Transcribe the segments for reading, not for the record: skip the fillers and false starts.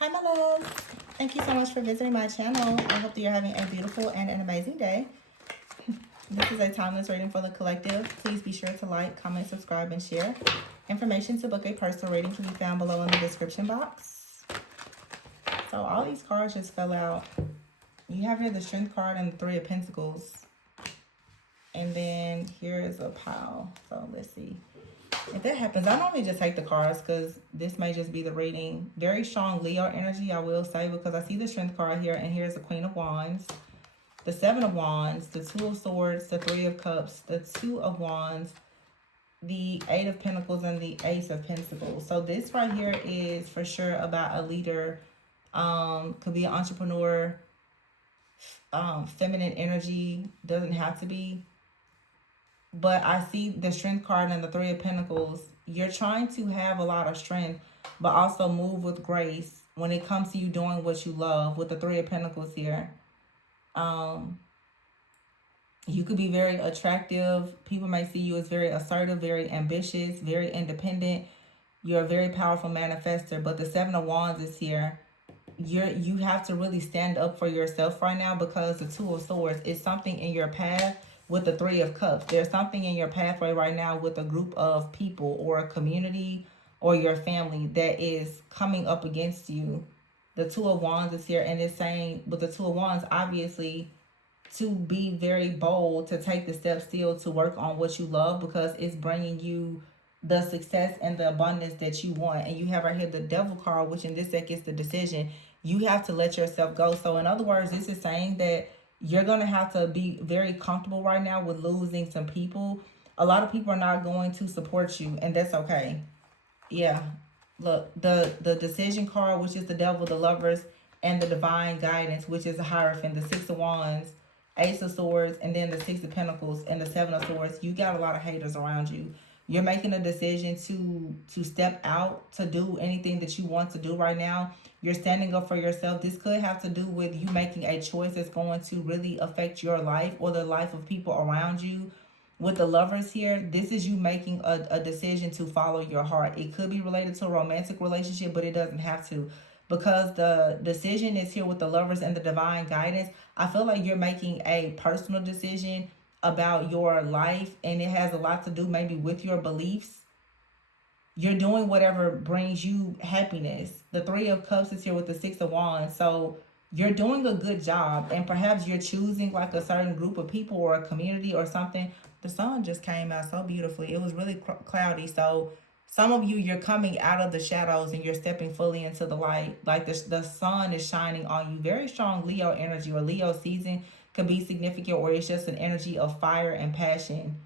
Hi, my loves. Thank you so much for visiting my channel. I hope that you're having a beautiful and an amazing day. This is a timeless reading for the collective. Please be sure to like, comment, subscribe, and share. Information to book a personal reading can be found below in the description box. So all these cards just fell out. You have here the Strength card and the Three of Pentacles. And then here is a pile. So let's see. If that happens, I normally just take the cards because this may just be the reading. Very strong Leo energy, I will say, because I see the Strength card here, and here's the Queen of Wands, the Seven of Wands, the Two of Swords, the Three of Cups, the Two of Wands, the Eight of Pentacles, and the Ace of Pentacles. So this right here is for sure about a leader, could be an entrepreneur, feminine energy, doesn't have to be. But I see the Strength card and the Three of Pentacles. You're trying to have a lot of strength, but also move with grace when it comes to you doing what you love with the Three of Pentacles here. You could be very attractive. People may see you as very assertive, very ambitious, very independent. You're a very powerful manifester, but the Seven of Wands is here. You have to really stand up for yourself right now, because the Two of Swords is something in your path. With the Three of Cups, there's something in your pathway right now with a group of people or a community or your family that is coming up against you. The Two of Wands is here, and it's saying with the Two of Wands, obviously, to be very bold, to take the step still to work on what you love, because it's bringing you the success and the abundance that you want. And you have right here the Devil card, which in this deck is the decision. You have to let yourself go. So in other words, this is saying that you're going to have to be very comfortable right now with losing some people. A lot of people are not going to support you, and that's okay. Yeah. Look, the decision card, which is the Devil, the Lovers, and the Divine Guidance, which is the Hierophant, the Six of Wands, Ace of Swords, and then the Six of Pentacles and the Seven of Swords. You got a lot of haters around you. You're making a decision to step out, to do anything that you want to do right now. You're standing up for yourself. This could have to do with you making a choice that's going to really affect your life or the life of people around you. With the Lovers here, this is you making a decision to follow your heart. It could be related to a romantic relationship, but it doesn't have to. Because the decision is here with the Lovers and the Divine Guidance. I feel like you're making a personal decision about your life, and it has a lot to do maybe with your beliefs. You're doing whatever brings you happiness. The Three of Cups is here with the Six of Wands. So you're doing a good job, and perhaps you're choosing like a certain group of people or a community or something. The sun just came out so beautifully. It was really cloudy. So some of you, you're coming out of the shadows and you're stepping fully into the light. Like the sun is shining on you. Very strong Leo energy, or Leo season could be significant, or it's just an energy of fire and passion.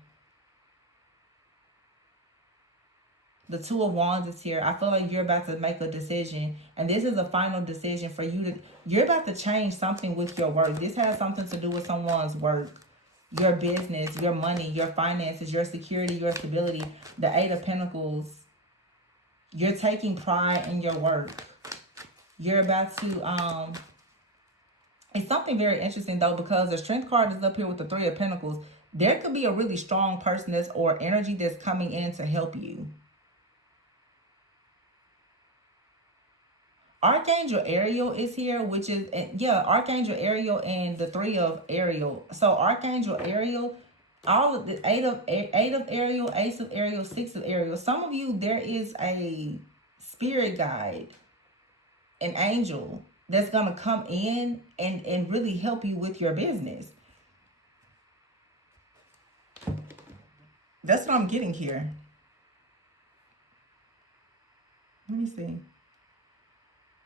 The Two of Wands is here. I feel like you're about to make a decision, and this is a final decision for you to. You're about to change something with your work. This has something to do with someone's work, your business, your money, your finances, your security, your stability. The Eight of Pentacles. You're taking pride in your work. You're about to It's something very interesting though, because the Strength card is up here with the Three of Pentacles. There could be a really strong person that's or energy that's coming in to help you. Archangel Ariel is here, which is, yeah, Archangel Ariel and the Three of Ariel. So Archangel Ariel, all of the eight of Ariel, Ace of Ariel, Six of Ariel. Some of you, there is a spirit guide, an angel that's going to come in and really help you with your business. That's what I'm getting here. Let me see.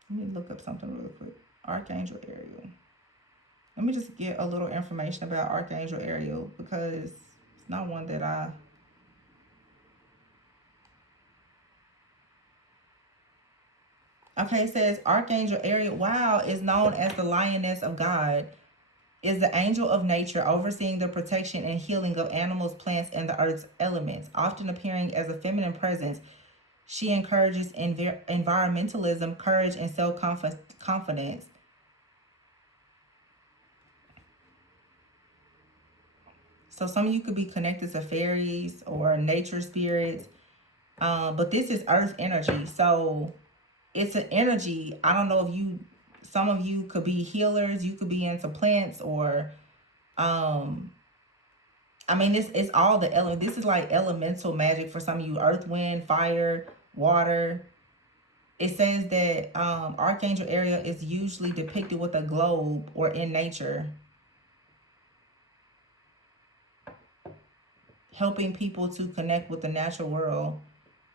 Let me look up something really quick. Archangel Ariel. Let me just get a little information about Archangel Ariel, because it's not one that I... Okay, it says Archangel Ariel, wow, is known as the Lioness of God. Is the angel of nature, overseeing the protection and healing of animals, plants, and the earth's elements. Often appearing as a feminine presence, she encourages environmentalism, courage, and self-confidence. So some of you could be connected to fairies or nature spirits. But this is earth energy. So it's an energy. I don't know if you, some of you could be healers, you could be into plants, or I mean, it's all the element. This is like elemental magic for some of you: earth, wind, fire, water. It says that Archangel Ariel is usually depicted with a globe or in nature, helping people to connect with the natural world.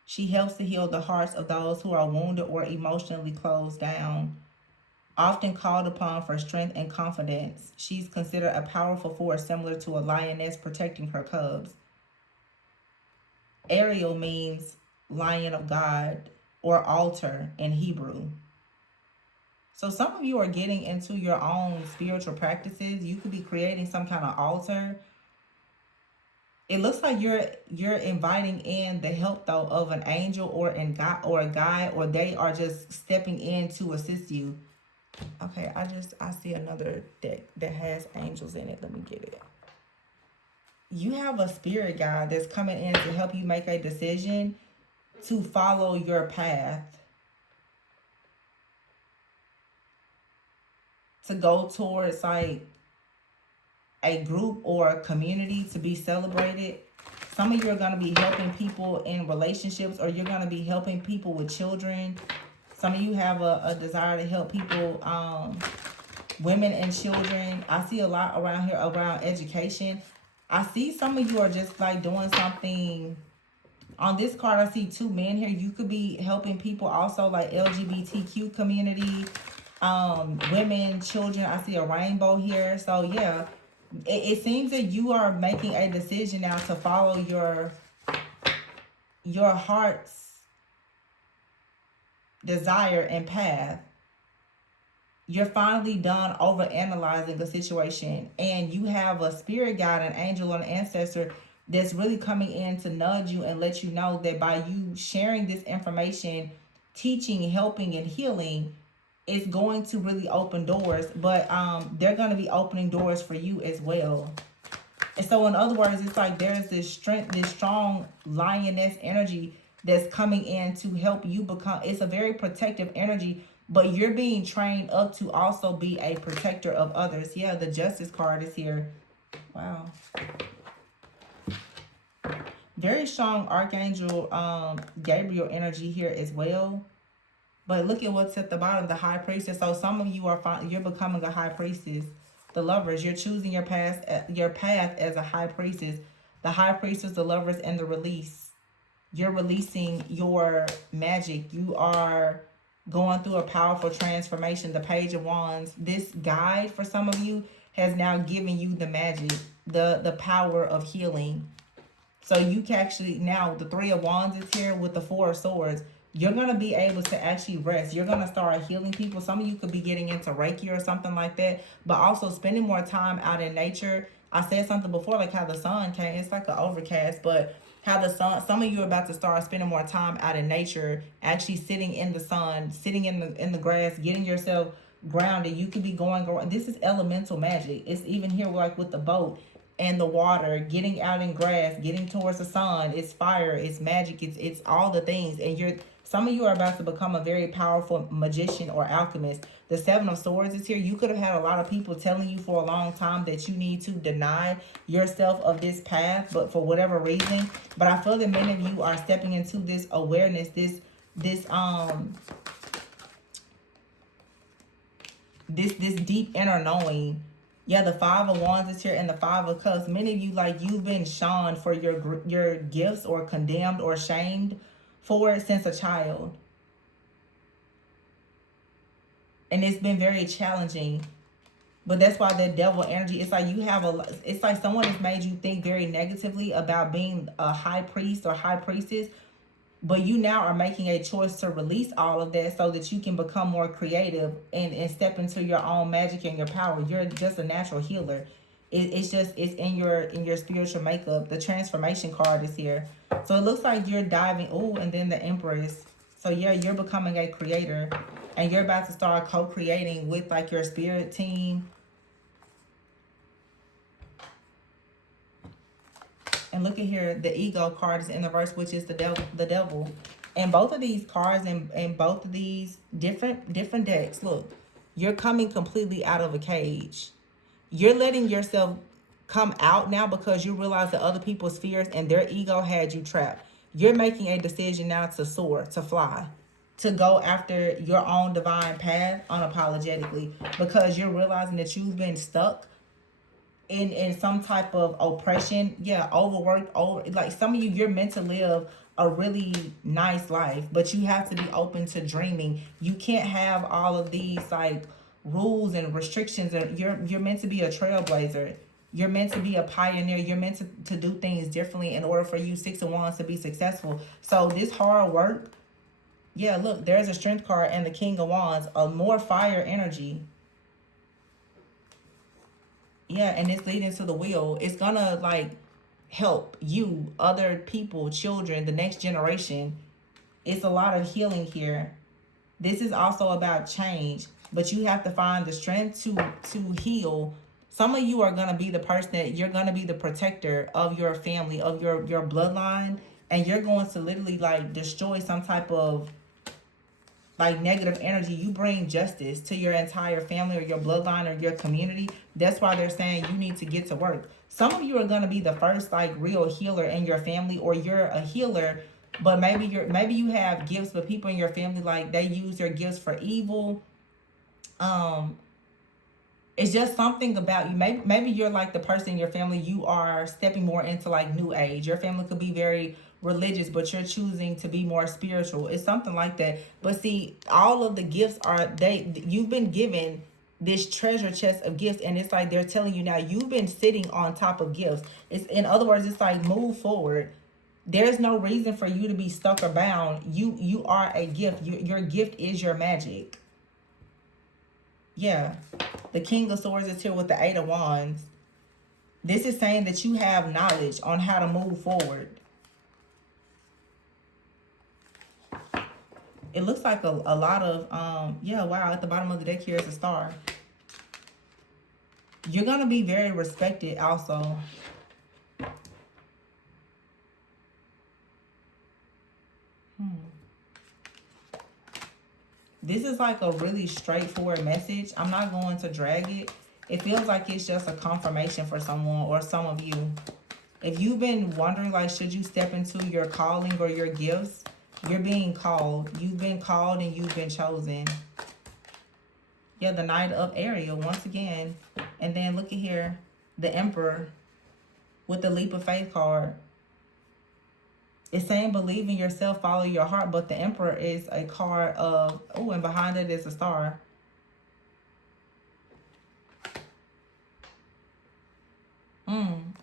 She helps to heal the hearts of those who are wounded or emotionally closed down. Often called upon for strength and confidence, she's considered a powerful force similar to a lioness protecting her cubs. Ariel means lion of God or altar in Hebrew. So some of you are getting into your own spiritual practices. You could be creating some kind of altar. It looks like you're inviting in the help though of an angel or a guide, or they are just stepping in to assist you. Okay, I see another deck that has angels in it. Let me get it. You have a spirit guide that's coming in to help you make a decision to follow your path, to go towards like a group or a community to be celebrated. Some of you are going to be helping people in relationships, or you're going to be helping people with children. Some of you have a desire to help people, women and children. I see a lot around here around education. I see some of you are just like doing something. On this card, I see two men here. You could be helping people also, like LGBTQ community, women, children. I see a rainbow here. So yeah, it seems that you are making a decision now to follow your heart's desire and path. You're finally done over analyzing the situation, and you have a spirit guide, an angel, or an ancestor that's really coming in to nudge you and let you know that by you sharing this information, teaching, helping, and healing, it's going to really open doors. But they're going to be opening doors for you as well. And so in other words, it's like there's this strength, this strong lioness energy that's coming in to help you become, it's a very protective energy, but you're being trained up to also be a protector of others. Yeah, the Justice card is here. Wow. Very strong Archangel Gabriel energy here as well. But look at what's at the bottom, the High Priestess. So some of you you're becoming a High Priestess. The Lovers, you're choosing your path as a High Priestess. The High Priestess, the Lovers, and the Release. You're releasing your magic. You are going through a powerful transformation. The Page of Wands. This guide for some of you has now given you the magic, the power of healing. So you can actually, now the Three of Wands is here with the Four of Swords. You're going to be able to actually rest. You're going to start healing people. Some of you could be getting into Reiki or something like that, but also spending more time out in nature. I said something before, like how the sun came. It's like an overcast, but how the sun, some of you are about to start spending more time out in nature, actually sitting in the sun, sitting in the grass, getting yourself grounded. You could be going, this is elemental magic. It's even here like with the boat and the water, getting out in grass, getting towards the sun. It's fire, it's magic, it's all the things. And some of you are about to become a very powerful magician or alchemist. The Seven of Swords is here. You could have had a lot of people telling you for a long time that you need to deny yourself of this path, but for whatever reason. But I feel that many of you are stepping into this awareness, this deep inner knowing. Yeah, the Five of Wands is here and the Five of Cups. Many of you, like, you've been shunned for your gifts, or condemned or shamed for it since a child. And it's been very challenging. But that's why that devil energy, it's like it's like someone has made you think very negatively about being a high priest or high priestess. But you now are making a choice to release all of that so that you can become more creative and step into your own magic and your power. You're just a natural healer. It's in your spiritual makeup. The transformation card is here. So it looks like you're diving. Oh, and then the Empress. So yeah, you're becoming a creator. And you're about to start co-creating with like your spirit team. And look at here, the Ego card is in the reverse, which is the devil. And both of these cards and both of these different decks, look, you're coming completely out of a cage. You're letting yourself come out now because you realize that other people's fears and their ego had you trapped. You're making a decision now to soar, to fly, to go after your own divine path unapologetically, because you're realizing that you've been stuck in some type of oppression. Yeah, overworked, over, like some of you, you're meant to live a really nice life, but you have to be open to dreaming. You can't have all of these like rules and restrictions, and you're meant to be a trailblazer. You're meant to be a pioneer. You're meant to do things differently in order for you, Six of Wands, to be successful. So this hard work, yeah, look, there's a strength card and the King of Wands, a more fire energy. Yeah, and it's leading to the wheel. It's gonna like help you, other people, children, the next generation. It's a lot of healing here. This is also about change, but you have to find the strength to heal. Some of you are gonna be the person that you're gonna be the protector of your family, of your bloodline, and you're going to literally like destroy some type of like negative energy. You bring justice to your entire family or your bloodline or your community. That's why they're saying you need to get to work. Some of you are going to be the first like real healer in your family, or you're a healer, but maybe you have gifts, but people in your family, like, they use their gifts for evil. It's just something about you. Maybe you're like the person in your family, you are stepping more into like new age. Your family could be very religious, but you're choosing to be more spiritual. It's something like that. But see, all of the gifts you've been given this treasure chest of gifts, and it's like they're telling you now you've been sitting on top of gifts. It's, in other words, it's like move forward. There's no reason for you to be stuck or bound. You are a gift. Your gift is your magic. Yeah. The King of Swords is here with the Eight of Wands. This is saying that you have knowledge on how to move forward. It looks like a lot of, yeah, wow, at the bottom of the deck here is a star. You're going to be very respected also. This is like a really straightforward message. I'm not going to drag it. It feels like it's just a confirmation for someone or some of you. If you've been wondering, like, should you step into your calling or your gifts, you're being called. You've been called and you've been chosen. Yeah, the Knight of Ariel once again. And then look at here, the Emperor with the Leap of Faith card. It's saying believe in yourself, follow your heart, but the Emperor is a card of, oh, and behind it is a star.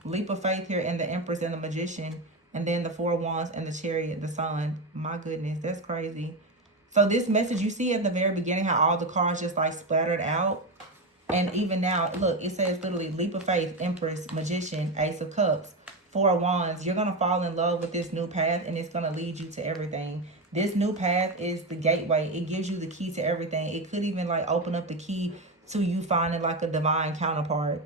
Leap of Faith here, and the Empress and the Magician, and then the Four of Wands and the Chariot, the Sun. My goodness, that's crazy. So this message, you see at the very beginning how all the cards just like splattered out. And even now, look, it says literally Leap of Faith, Empress, Magician, Ace of Cups, Four of Wands. You're going to fall in love with this new path, and it's going to lead you to everything. This new path is the gateway. It gives you the key to everything. It could even like open up the key to you finding like a divine counterpart.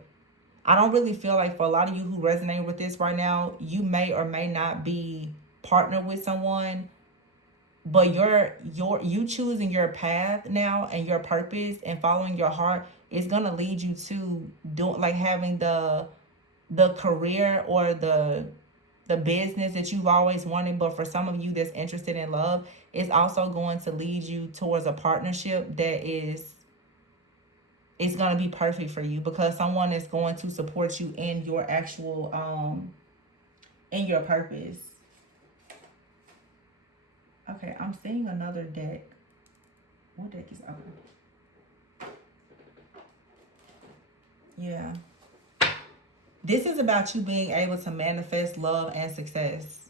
I don't really feel like, for a lot of you who resonate with this right now, you may or may not be partnered with someone, but you choosing your path now and your purpose and following your heart is going to lead you to like having the career or the business that you've always wanted. But for some of you that's interested in love, it's also going to lead you towards a partnership that it's going to be perfect for you, because someone is going to support you in your actual in your purpose. Okay, I'm seeing another deck. What deck is open? Yeah. This is about you being able to manifest love and success.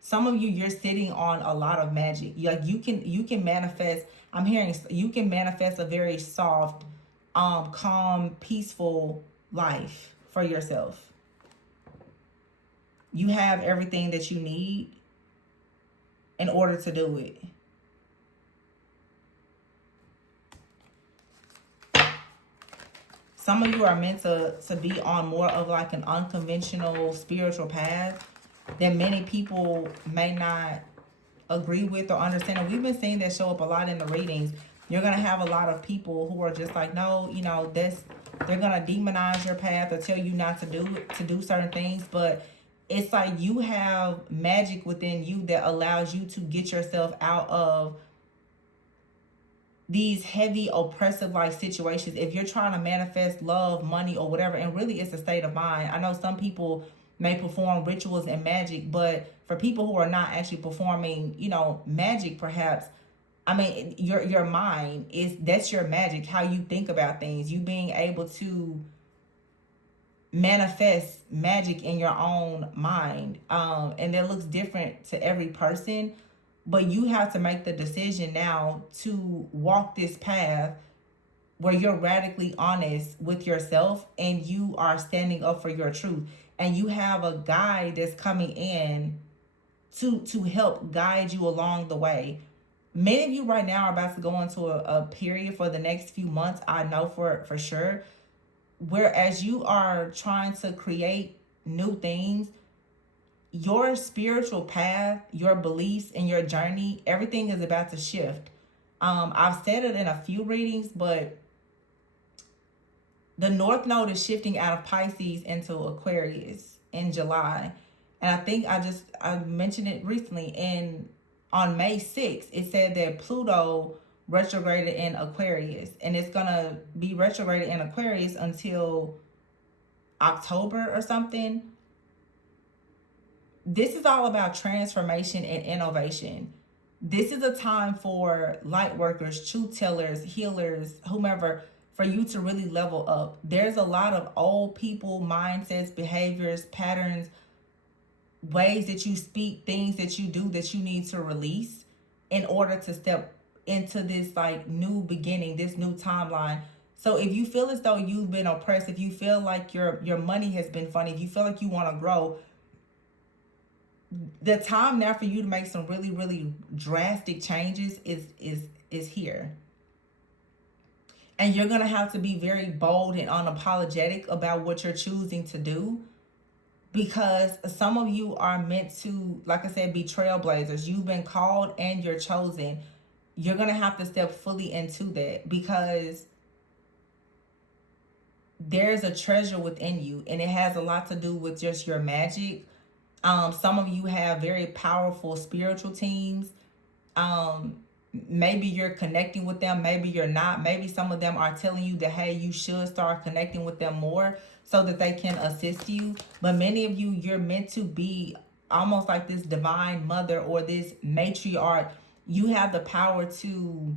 Some of you, you're sitting on a lot of magic. Like you can manifest, I'm hearing you can manifest a very soft, calm, peaceful life for yourself. You have everything that you need in order to do it. Some of you are meant to be on more of like an unconventional spiritual path that many people may not agree with or understand. And we've been seeing that show up a lot in the readings. You're going to have a lot of people who are just like, no, you know, they're going to demonize your path or tell you not to do certain things. But it's like you have magic within you that allows you to get yourself out of these heavy oppressive like situations. If you're trying to manifest love, money, or whatever, and really it's a state of mind. I know some people may perform rituals and magic, but for people who are not actually performing, you know, magic, perhaps, I mean, your mind that's your magic. How you think about things, you being able to manifest magic in your own mind, and that looks different to every person. But you have to make the decision now to walk this path where you're radically honest with yourself and you are standing up for your truth. And you have a guide that's coming in to help guide you along the way. Many of you right now are about to go into a period for the next few months, I know for sure, whereas you are trying to create new things, your spiritual path, your beliefs, and your journey, everything is about to shift. I've said it in a few readings, but the North Node is shifting out of Pisces into Aquarius in July. And I think I mentioned it recently. And on May 6th, it said that Pluto retrograded in Aquarius. And it's going to be retrograded in Aquarius until October or something. This is all about transformation and innovation. This is a time for light workers, truth tellers, healers, whomever, for you to really level up. There's a lot of old people, mindsets, behaviors, patterns, ways that you speak, things that you do that you need to release in order to step into this like new beginning, this new timeline. So if you feel as though you've been oppressed, if you feel like your money has been funny, if you feel like you want to grow, the time now for you to make some really, really drastic changes is here. And you're going to have to be very bold and unapologetic about what you're choosing to do, because some of you are meant to, like I said, be trailblazers. You've been called and you're chosen. You're going to have to step fully into that, because there's a treasure within you, and it has a lot to do with just your magic. Some of you have very powerful spiritual teams. Maybe you're connecting with them, maybe you're not. Maybe some of them are telling you that, hey, you should start connecting with them more so that they can assist you. But many of you, you're meant to be almost like this divine mother or this matriarch. You have the power to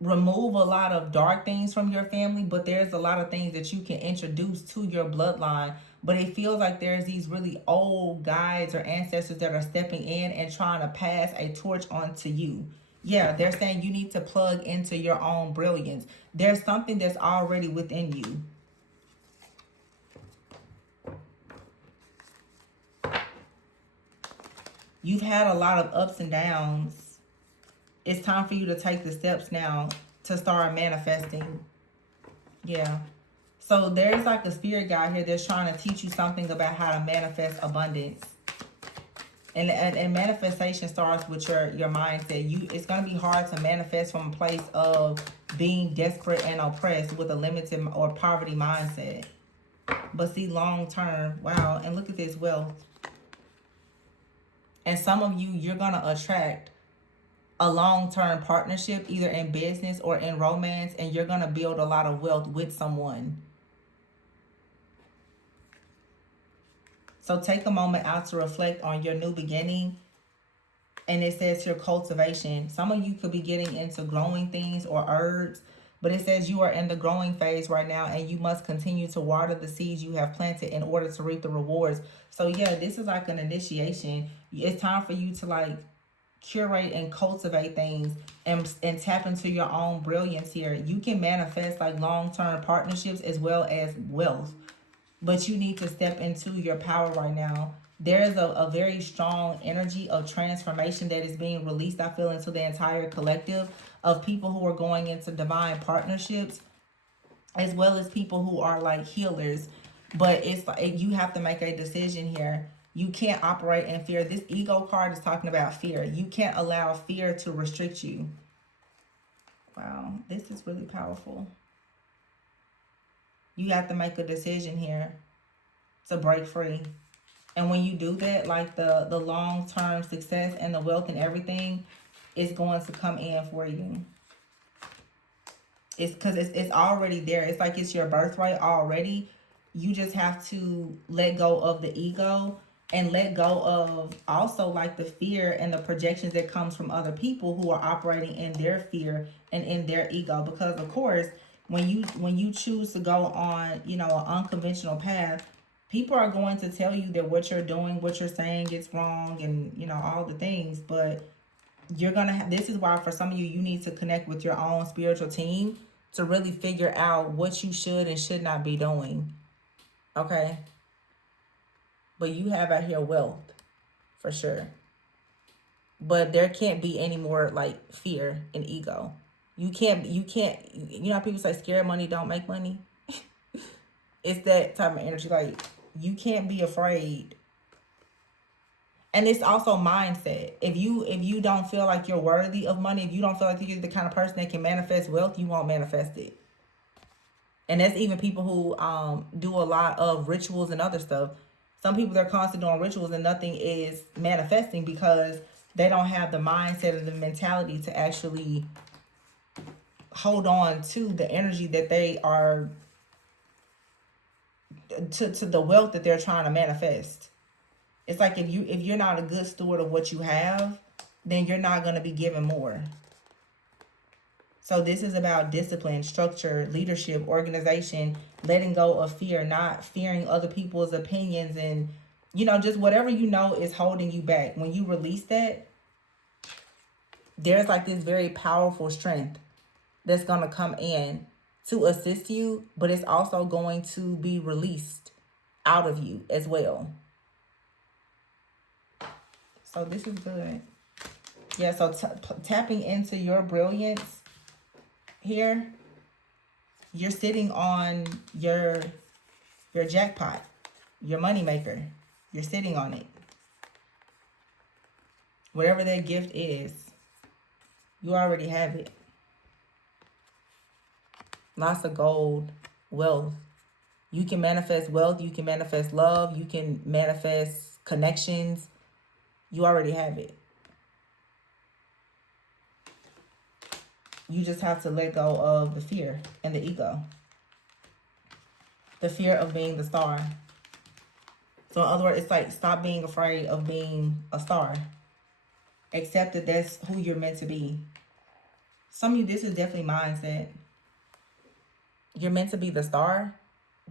remove a lot of dark things from your family, but there's a lot of things that you can introduce to your bloodline. But it feels like there's these really old guides or ancestors that are stepping in and trying to pass a torch on to you. Yeah, they're saying you need to plug into your own brilliance. There's something that's already within you. You've had a lot of ups and downs. It's time for you to take the steps now to start manifesting. Yeah. So there's like a spirit guide here that's trying to teach you something about how to manifest abundance. And manifestation starts with your mindset. It's going to be hard to manifest from a place of being desperate and oppressed with a limited or poverty mindset. But see, long term, wow, and look at this wealth. And some of you, you're going to attract a long-term partnership, either in business or in romance, and you're going to build a lot of wealth with someone. So take a moment out to reflect on your new beginning. And it says here, cultivation. Some of you could be getting into growing things or herbs, but it says you are in the growing phase right now, and you must continue to water the seeds you have planted in order to reap the rewards. So yeah, this is like an initiation. It's time for you to like curate and cultivate things and tap into your own brilliance here. You can manifest like long-term partnerships as well as wealth, but you need to step into your power right now. There is a very strong energy of transformation that is being released, I feel, into the entire collective of people who are going into divine partnerships, as well as people who are like healers. But it's like you have to make a decision here. You can't operate in fear. This ego card is talking about fear. You can't allow fear to restrict you. Wow, this is really powerful. You have to make a decision here to break free. And when you do that, like the long-term success and the wealth and everything is going to come in for you. It's because it's already there. It's like it's your birthright already. You just have to let go of the ego and let go of also like the fear and the projections that comes from other people who are operating in their fear and in their ego. Because of course, when you choose to go on, you know, an unconventional path, people are going to tell you that what you're doing, what you're saying is wrong, and you know, all the things. But you're gonna have, this is why for some of you, you need to connect with your own spiritual team to really figure out what you should and should not be doing. Okay? But you have out here wealth, for sure. But there can't be any more like fear and ego. You know how people say scared money don't make money? It's that type of energy. Like, you can't be afraid. And it's also mindset. If you don't feel like you're worthy of money, if you don't feel like you're the kind of person that can manifest wealth, you won't manifest it. And that's even people who do a lot of rituals and other stuff. Some people, they're constantly doing rituals and nothing is manifesting because they don't have the mindset or the mentality to actually hold on to the energy that they are, to the wealth that they're trying to manifest. It's like if you're not a good steward of what you have, then you're not going to be given more. So this is about discipline, structure, leadership, organization, letting go of fear, not fearing other people's opinions, and, you know, just whatever you know is holding you back. When you release that, there's like this very powerful strength that's going to come in to assist you, but it's also going to be released out of you as well. So this is good. Yeah, so tapping into your brilliance here, you're sitting on your jackpot, your money maker. You're sitting on it. Whatever that gift is, you already have it. Lots of gold, wealth. You can manifest wealth. You can manifest love. You can manifest connections. You already have it. You just have to let go of the fear and the ego. The fear of being the star. So in other words, it's like, stop being afraid of being a star. Accept that that's who you're meant to be. Some of you, this is definitely mindset. You're meant to be the star,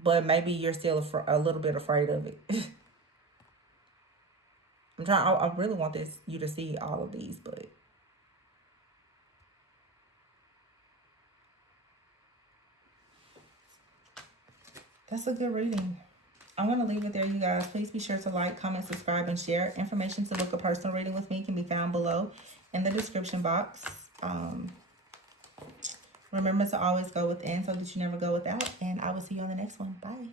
but maybe you're still a little bit afraid of it. I really want you to see all of these, but that's a good reading. I'm going to leave it there, you guys. Please be sure to like, comment, subscribe, and share. Information to book a personal reading with me can be found below in the description box. Remember to always go within so that you never go without. And I will see you on the next one. Bye.